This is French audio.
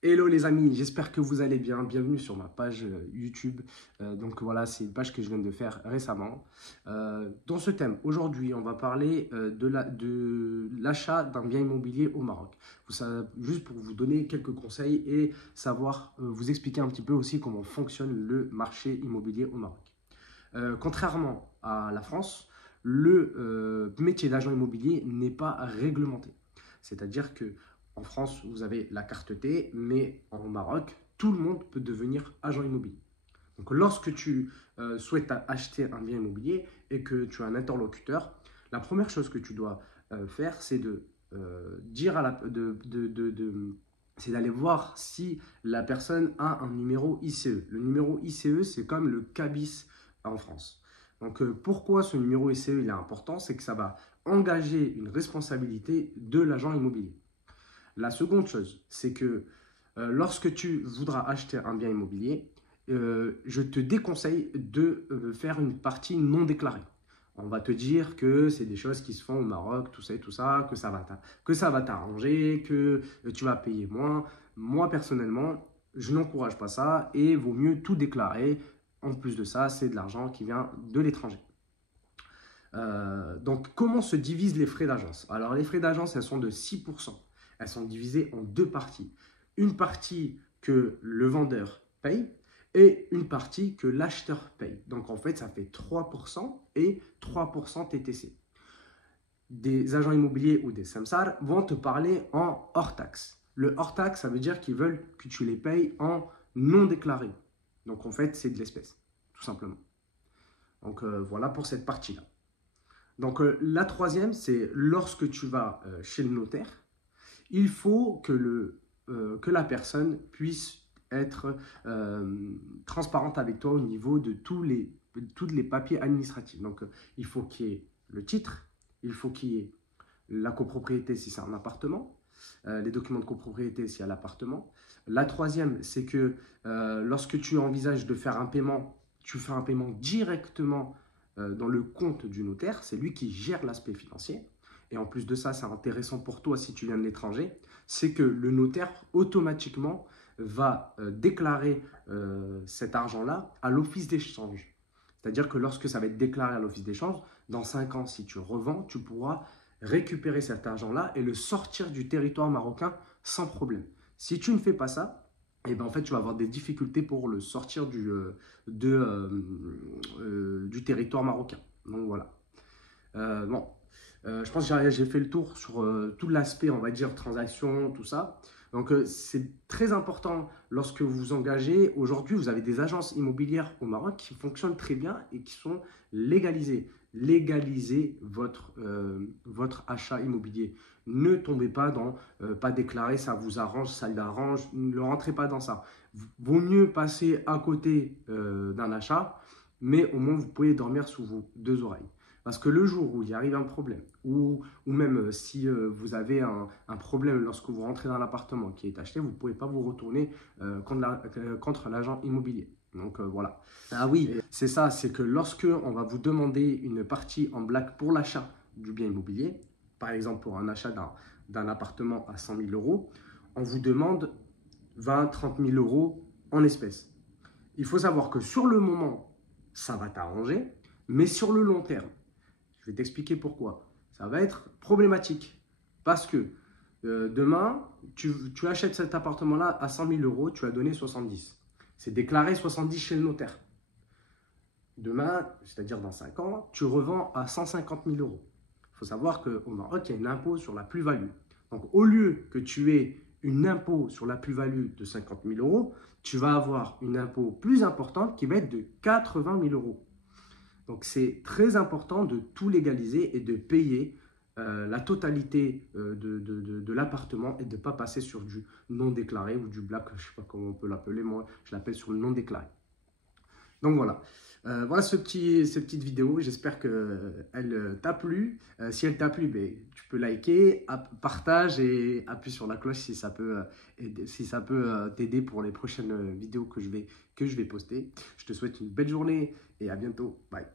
Hello les amis, j'espère que vous allez bien. Bienvenue sur ma page YouTube. Donc voilà, c'est une page que je viens de faire récemment. Dans ce thème, aujourd'hui, on va parler de l'achat d'un bien immobilier au Maroc. Juste pour vous donner quelques conseils et savoir vous expliquer un petit peu aussi comment fonctionne le marché immobilier au Maroc. Contrairement à la France, le métier d'agent immobilier n'est pas réglementé. C'est-à-dire que en France, vous avez la carte T, mais en Maroc, tout le monde peut devenir agent immobilier. Donc, lorsque tu souhaites acheter un bien immobilier et que tu as un interlocuteur, la première chose que tu dois faire, c'est de dire à la, c'est d'aller voir si la personne a un numéro ICE. Le numéro ICE, c'est comme le CABIS en France. Donc, pourquoi ce numéro ICE il est important? C'est que ça va engager une responsabilité de l'agent immobilier. La seconde chose, c'est que lorsque tu voudras acheter un bien immobilier, je te déconseille de faire une partie non déclarée. On va te dire que c'est des choses qui se font au Maroc, tout ça et tout ça, que ça va t'arranger, que tu vas payer moins. Moi, personnellement, je n'encourage pas ça et vaut mieux tout déclarer. En plus de ça, c'est de l'argent qui vient de l'étranger. Donc, comment se divisent les frais d'agence? Alors, les frais d'agence, elles sont de 6%. Elles sont divisées en deux parties. Une partie que le vendeur paye et une partie que l'acheteur paye. Donc, en fait, ça fait 3% et 3% TTC. Des agents immobiliers ou des samsar vont te parler en hors taxe. Le hors taxe, ça veut dire qu'ils veulent que tu les payes en non déclaré. Donc, en fait, c'est de l'espèce, tout simplement. Donc, voilà pour cette partie-là. Donc, la troisième, c'est lorsque tu vas chez le notaire, il faut que la personne puisse être transparente avec toi au niveau de tous les papiers administratifs. Donc, il faut qu'il y ait le titre, il faut qu'il y ait la copropriété si c'est un appartement, les documents de copropriété s'il y a l'appartement. La troisième, c'est que lorsque tu envisages de faire un paiement, tu fais un paiement directement dans le compte du notaire. C'est lui qui gère l'aspect financier. Et en plus de ça, c'est intéressant pour toi si tu viens de l'étranger, c'est que le notaire automatiquement va déclarer cet argent-là à l'office d'échange. C'est-à-dire que lorsque ça va être déclaré à l'office d'échange, dans 5 ans, si tu revends, tu pourras récupérer cet argent-là et le sortir du territoire marocain sans problème. Si tu ne fais pas ça, et ben en fait, tu vas avoir des difficultés pour le sortir du territoire marocain. Donc voilà. Bon, je pense que j'ai fait le tour sur tout l'aspect, on va dire, transaction, tout ça. Donc, c'est très important lorsque vous vous engagez. Aujourd'hui, vous avez des agences immobilières au Maroc qui fonctionnent très bien et qui sont légalisées. Légalisez votre achat immobilier. Ne tombez pas dans pas déclaré, ça vous arrange, ça l'arrange. Ne rentrez pas dans ça. Vaut mieux passer à côté d'un achat, mais au moins vous pouvez dormir sous vos deux oreilles. Parce que le jour où il arrive un problème, ou même si vous avez un problème lorsque vous rentrez dans l'appartement qui est acheté, vous ne pouvez pas vous retourner contre l'agent immobilier. Donc voilà. Ah oui, C'est ça, c'est que lorsque on va vous demander une partie en black pour l'achat du bien immobilier, par exemple pour un achat d'un appartement à 100 000 euros, on vous demande 20-30 000 euros en espèces. Il faut savoir que sur le moment, ça va t'arranger, mais sur le long terme, je vais t'expliquer pourquoi. Ça va être problématique. Parce que demain, tu achètes cet appartement-là à 100 000 euros, tu as donné 70. C'est déclaré 70 chez le notaire. Demain, c'est-à-dire dans 5 ans, tu revends à 150 000 euros. Il faut savoir qu'au Maroc, il y a un impôt sur la plus-value. Donc, au lieu que tu aies une impôt sur la plus-value de 50 000 euros, tu vas avoir une impôt plus importante qui va être de 80 000 euros. Donc, c'est très important de tout légaliser et de payer la totalité de l'appartement et de ne pas passer sur du non déclaré ou du black, je ne sais pas comment on peut l'appeler, moi je l'appelle sur le non déclaré. Donc voilà, voilà cette petite vidéo, j'espère qu'elle t'a plu. Si elle t'a plu, ben, tu peux liker, partage et appuie sur la cloche si ça peut t'aider pour les prochaines vidéos que je vais poster. Je te souhaite une belle journée et à bientôt. Bye.